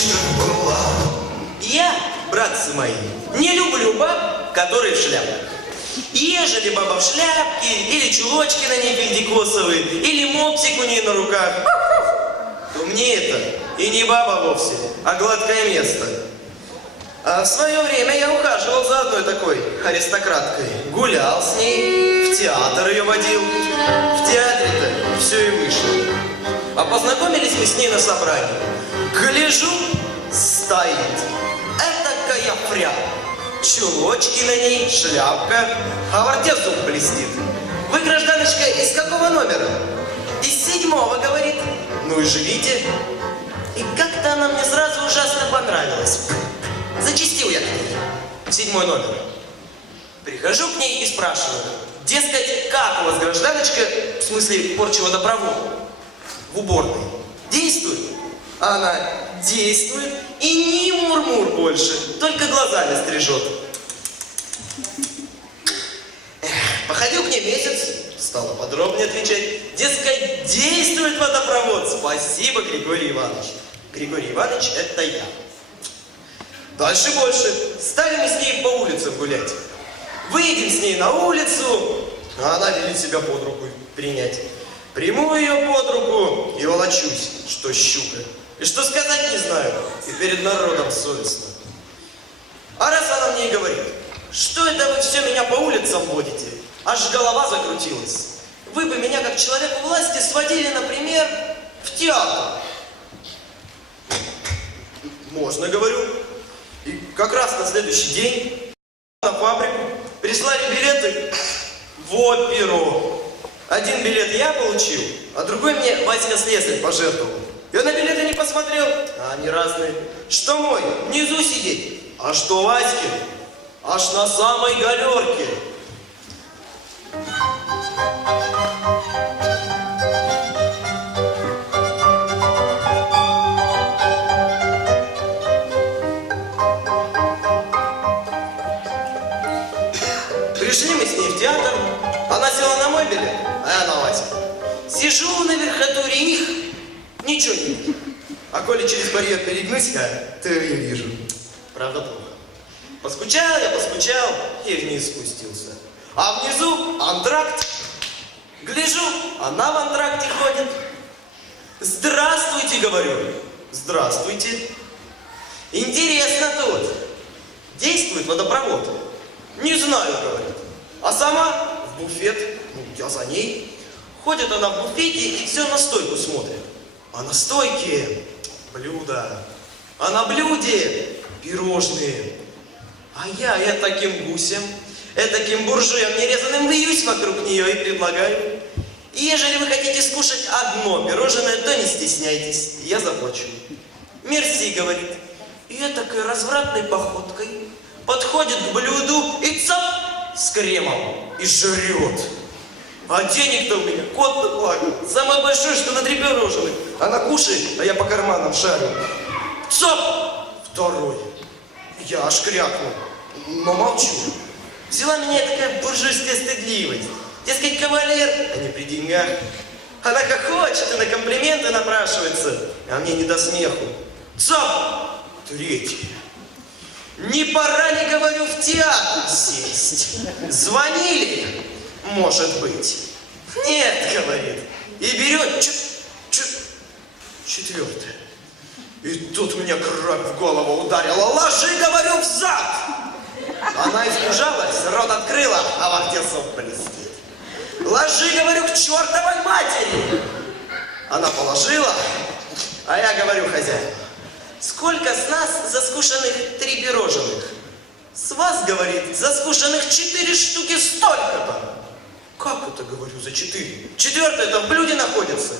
слишком гола. Я, братцы мои, не люблю баб, которые в шляпах. Ежели баба в шляпке, или чулочки на ней пендикосовые, или мопсик у нее на руках, то мне это и не баба вовсе, а гладкое место. А в свое время я ухаживал за одной такой аристократкой. Гулял с ней, в театр ее водил. В театре-то все и вышло. Познакомились мы с ней на собрании. Гляжу, стоит. Этакая фря. Чулочки на ней, шляпка, а в рте зуб блестит. Вы, гражданочка, из какого номера? Из седьмого, говорит. Ну и живите. И как-то она мне сразу ужасно понравилась. Зачистил я к ней. Седьмой номер. Прихожу к ней и спрашиваю. Дескать, как у вас, гражданочка, в смысле порча водопровода, в уборной, действует? А она действует и ни мур-мур больше, только глазами стрижет. Походил к ней месяц, стала подробнее отвечать. Дескать, действует водопровод. Спасибо, Григорий Иванович. Григорий Иванович, это я. Дальше больше. Стали мы с ней по улицам гулять. Выйдем с ней на улицу, а она велит себя под руку принять. Приму ее под руку и волочусь, что щука. И что сказать не знаю, и перед народом совестно. А раз она мне и говорит, что это вы все меня по улицам водите, аж голова закрутилась. Вы бы меня, как человека власти, сводили, например, в театр. Можно, говорю. И как раз на следующий день на фабрику прислали билеты в оперу. Один билет я получил, а другой мне Васька Слесарь пожертвовал. Я на билеты не посмотрел, а они разные. Что мой, внизу сидеть, а что Ваське, аж на самой галерке. Села на мой билет, а я на Ваське. Сижу на верхотуре них, ничего не вижу. А коли через барьер перегнусь я, то и вижу. Правда плохо. Поскучал я, поскучал и вниз спустился. А внизу антракт. Гляжу, она в антракте ходит. Здравствуйте, говорю. Здравствуйте. Интересно тут. Действует водопровод. Не знаю, говорит. А сама буфет, ну, я за ней. Ходит она в буфете и все на стойку смотрит. А на стойке блюда. А на блюде пирожные. А я я таким гусем, таким буржуем нерезанным вьюсь вокруг нее и предлагаю. И ежели вы хотите скушать одно пирожное, то не стесняйтесь, я заплачу. Мерси, говорит. И такой развратной походкой подходит к блюду и цап с кремом и жрет. А денег-то у меня кот наплакал. Самое большое, что на три пирожных. Она кушает, а я по карманам шарю. Цап! Второй. Я аж крякнул, но молчу. Взяла меня такая буржуйская стыдливость. Дескать, кавалер, а не при деньгах. Она как хочет и на комплименты напрашивается, а мне не до смеху. Цап! Третий. Не пора ли, говорю, в театр сесть? Звонили? Может быть. Нет, говорит. И берет чет, чет, четвертое. И тут мне кровь в голову ударила. Ложи, говорю, в зад! Она испужалась, рот открыла, а во рте зуб блестит. Ложи, говорю, к чертовой матери! Она положила, а я говорю хозяину, сколько с нас заскушенных три пирожных? С вас, говорит, заскушенных четыре штуки столько-то. Как это, говорю, за четыре? Четвертое это в блюде находится.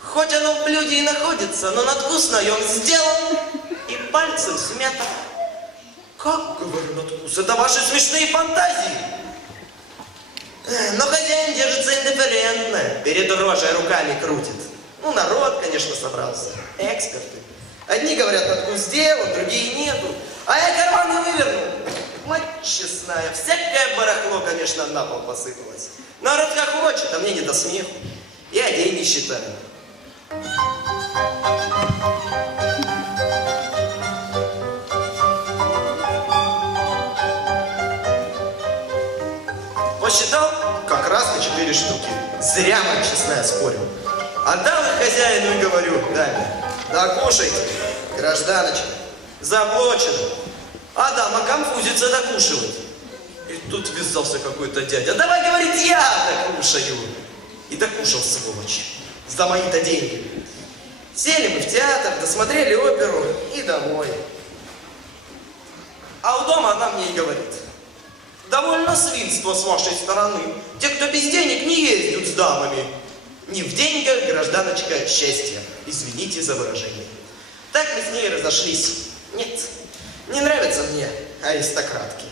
Хоть оно в блюде и находится, но надкус на нем сделан и пальцем смято. Как, говорю, надкус? Это ваши смешные фантазии. Но хозяин держится индифферентно, перед рожей руками крутит. Ну, народ, конечно, собрался, эксперты. Одни говорят, на вкус другие нету. А я карманы вывернул. Мать честная, всякое барахло, конечно, на пол посыпалось. Народ как хочет, а мне не до смеху. Я деньги считаю. Посчитал как раз на четыре штуки. Зря мать честная спорил. Отдал их хозяину и говорю, Дамя, да кушайте, гражданочка, заплачено. А дама конфузится докушивать. И тут ввязался какой-то дядя. Давай, говорит, я докушаю. И докушал, сволочь. За мои-то деньги. Сели мы в театр, досмотрели оперу и домой. А у дома она мне и говорит. Довольно свинство с вашей стороны. Те, кто без денег, не ездят с дамами. Не в деньгах, гражданочка, счастье. Извините за выражение. Так мы с ней разошлись. Нет, не нравятся мне аристократки.